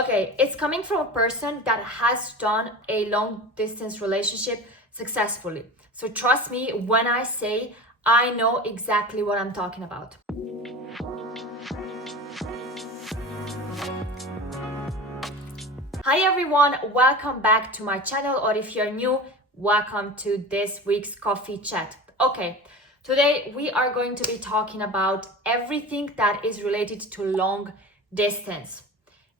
Okay, it's coming from a person that has done a long distance relationship successfully. So trust me when I say I know exactly what I'm talking about. Hi everyone, welcome back to my channel, or if you're new, welcome to this week's coffee chat. Okay, today we are going to be talking about everything that is related to long distance.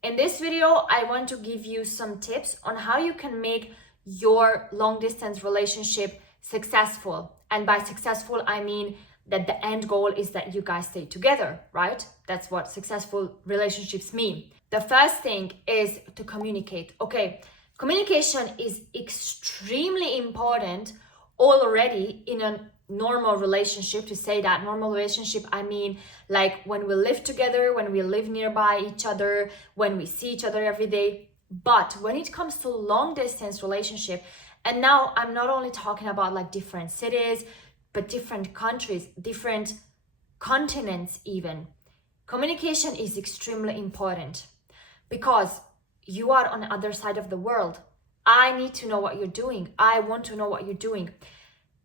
In this video, I want to give you some tips on how you can make your long distance relationship successful. And by successful, I mean that the end goal is that you guys stay together, right? That's what successful relationships mean. The first thing is to communicate. Okay, communication is extremely important already in a normal relationship. To say that normal relationship, I mean like when we live together, when we live nearby each other, when we see each other every day. But when it comes to long distance relationship, and now I'm not only talking about like different cities, but different countries, different continents even, communication is extremely important because you are on the other side of the world. I need to know what you're doing. I want to know what you're doing.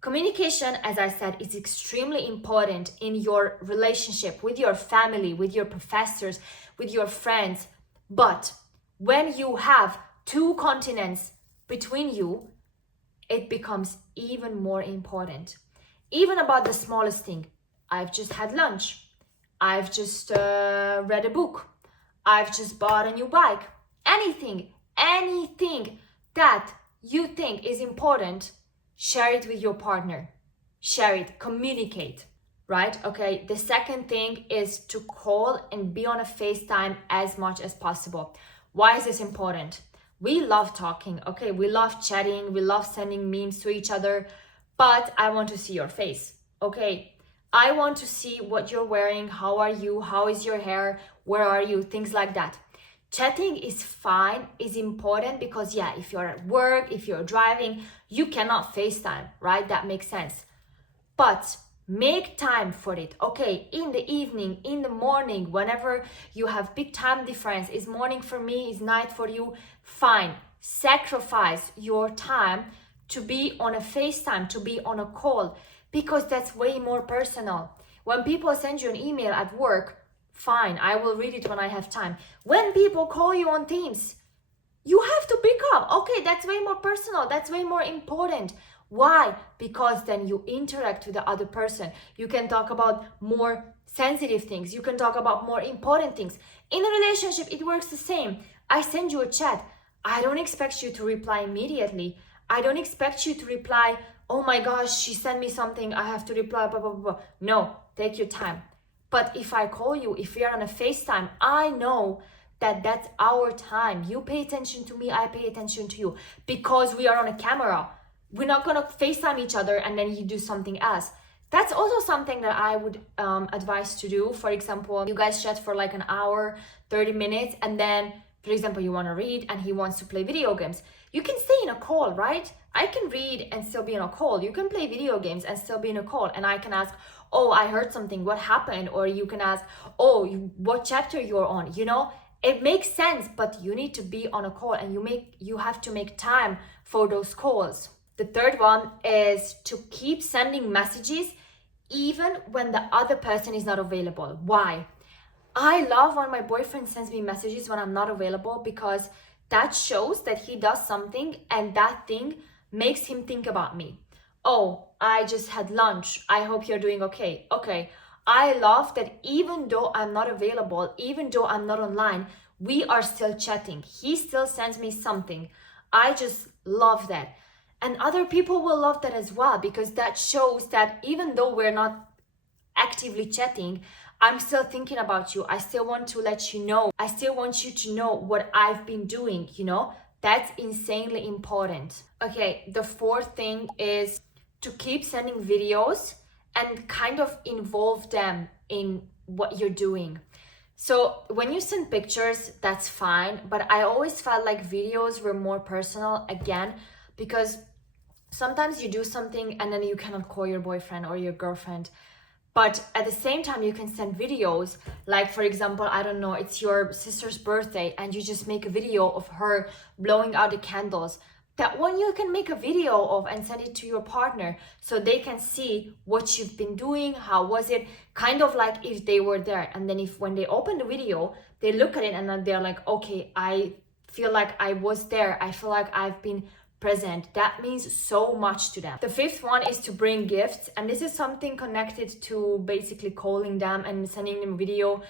Communication, as I said, is extremely important in your relationship with your family, with your professors, with your friends. But when you have two continents between you, it becomes even more important. Even about the smallest thing. I've just had lunch. I've just read a book. I've just bought a new bike. Anything that you think is important, share it with your partner. Share it, communicate, right? Okay, the second thing is to call and be on a FaceTime as much as possible. Why is this important? We love talking, okay? We love chatting, we love sending memes to each other, but I want to see your face, okay? I want to see what you're wearing, how are you, how is your hair, where are you, things like that. Chatting is fine, is important because yeah, if you're at work, if you're driving, you cannot FaceTime, right? That makes sense. But make time for it, okay? In the evening, in the morning, whenever you have big time difference, is morning for me, is night for you, fine. Sacrifice your time to be on a FaceTime, to be on a call, because that's way more personal. When people send you an email at work, fine, I will read it when I have time. When people call you on Teams, you have to pick up. Okay, that's way more personal. That's way more important. Why? Because then you interact with the other person. You can talk about more sensitive things. You can talk about more important things. In a relationship, it works the same. I send you a chat. I don't expect you to reply immediately. I don't expect you to reply, oh my gosh, she sent me something, I have to reply, blah, blah, blah. No, take your time. But if I call you, if we are on a FaceTime, I know that that's our time. You pay attention to me, I pay attention to you because we are on a camera. We're not going to FaceTime each other and then you do something else. That's also something that I would advise to do. For example, you guys chat for like an hour, 30 minutes, and then, for example, you want to read and he wants to play video games. You can stay in a call, right? I can read and still be in a call. You can play video games and still be in a call. And I can ask, oh, I heard something, what happened? Or you can ask, oh, what chapter you're on, you know? It makes sense, but you need to be on a call and you have to make time for those calls. The third one is to keep sending messages even when the other person is not available. Why? I love when my boyfriend sends me messages when I'm not available because that shows that he does something and that thing makes him think about me. Oh, I just had lunch. I hope you're doing okay. Okay. I love that even though I'm not available, even though I'm not online, we are still chatting. He still sends me something. I just love that. And other people will love that as well because that shows that even though we're not actively chatting, I'm still thinking about you. I still want to let you know. I still want you to know what I've been doing, you know? That's insanely important. Okay, the fourth thing is to keep sending videos and kind of involve them in what you're doing. So when you send pictures, that's fine. But I always felt like videos were more personal again, because sometimes you do something and then you cannot call your boyfriend or your girlfriend. But at the same time, you can send videos, like for example, I don't know, it's your sister's birthday and you just make a video of her blowing out the candles. That one you can make a video of and send it to your partner so they can see what you've been doing, how was it, kind of like if they were there. And then if when they open the video, they look at it and then they're like, okay, I feel like I was there. I feel like I've been present. That means so much to them. The fifth one is to bring gifts, and this is something connected to basically calling them and sending them a video,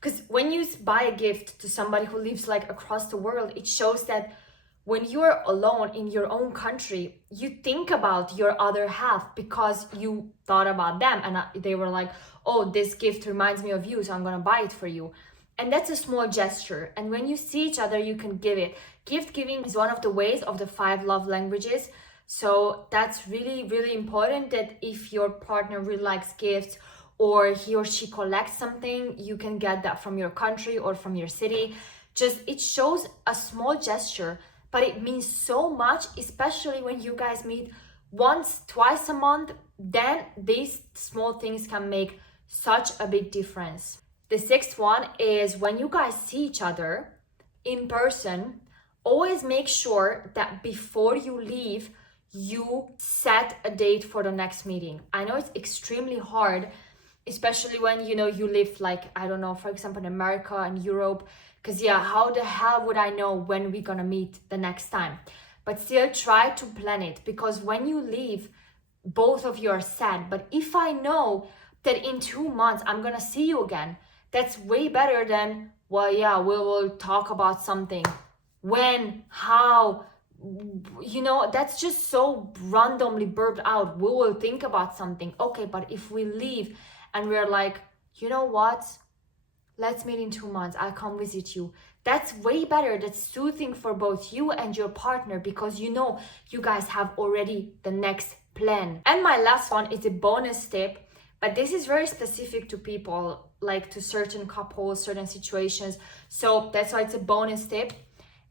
because when you buy a gift to somebody who lives like across the world, it shows that when you're alone in your own country, you think about your other half because you thought about them and they were like, oh, this gift reminds me of you, so I'm gonna buy it for you. And that's a small gesture. And when you see each other, you can give it. Gift giving is one of the ways of the 5 love languages. So that's really, really important, that if your partner really likes gifts or he or she collects something, you can get that from your country or from your city. Just, it shows a small gesture, but it means so much, especially when you guys meet once, twice a month. Then these small things can make such a big difference. The sixth one is when you guys see each other in person, always make sure that before you leave, you set a date for the next meeting. I know it's extremely hard, especially when, you know, you live like, I don't know, for example, in America and Europe, because yeah, how the hell would I know when we're gonna meet the next time? But still try to plan it, because when you leave, both of you are sad. But if I know that in 2 months I'm gonna see you again, that's way better than, well, yeah, we will talk about something. When, how, you know, that's just so randomly burped out. We will think about something. Okay, but if we leave and we're like, you know what? Let's meet in 2 months. I'll come visit you. That's way better. That's soothing for both you and your partner, because you know you guys have already the next plan. And my last one is a bonus tip, but this is very specific to people, like to certain couples, certain situations. So that's why it's a bonus tip,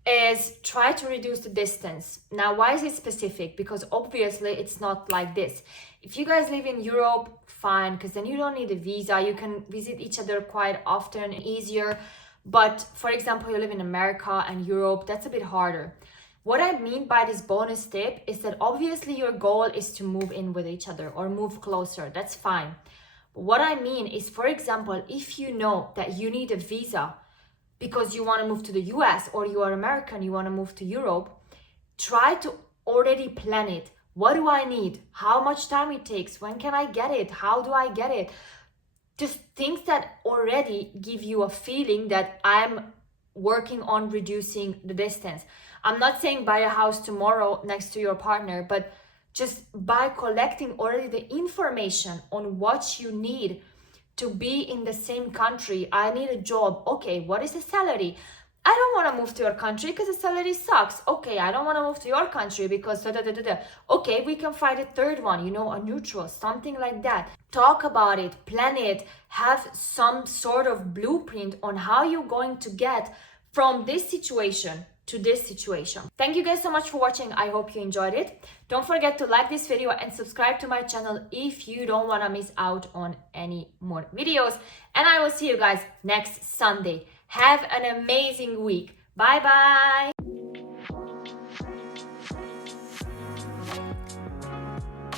is try to reduce the distance. Now, why is it specific? Because obviously it's not like this. If you guys live in Europe, fine, because then you don't need a visa. You can visit each other quite often, easier. But for example, you live in America and Europe, that's a bit harder. What I mean by this bonus tip is that obviously your goal is to move in with each other or move closer. That's fine. But what I mean is, for example, if you know that you need a visa because you want to move to the US, or you are American, you want to move to Europe, try to already plan it. What do I need? How much time it takes? When can I get it? How do I get it? Just things that already give you a feeling that I'm working on reducing the distance. I'm not saying buy a house tomorrow next to your partner, but just by collecting already the information on what you need to be in the same country. I need a job. Okay, what is the salary? I don't want to move to your country because the salary sucks. Okay, I don't want to move to your country because da da da da da. Okay, we can find a third one, you know, a neutral, something like that. Talk about it, plan it, have some sort of blueprint on how you're going to get from this situation to this situation. Thank you guys so much for watching. I hope you enjoyed it. Don't forget to like this video and subscribe to my channel if you don't want to miss out on any more videos. And I will see you guys next Sunday. Have an amazing week. Bye bye.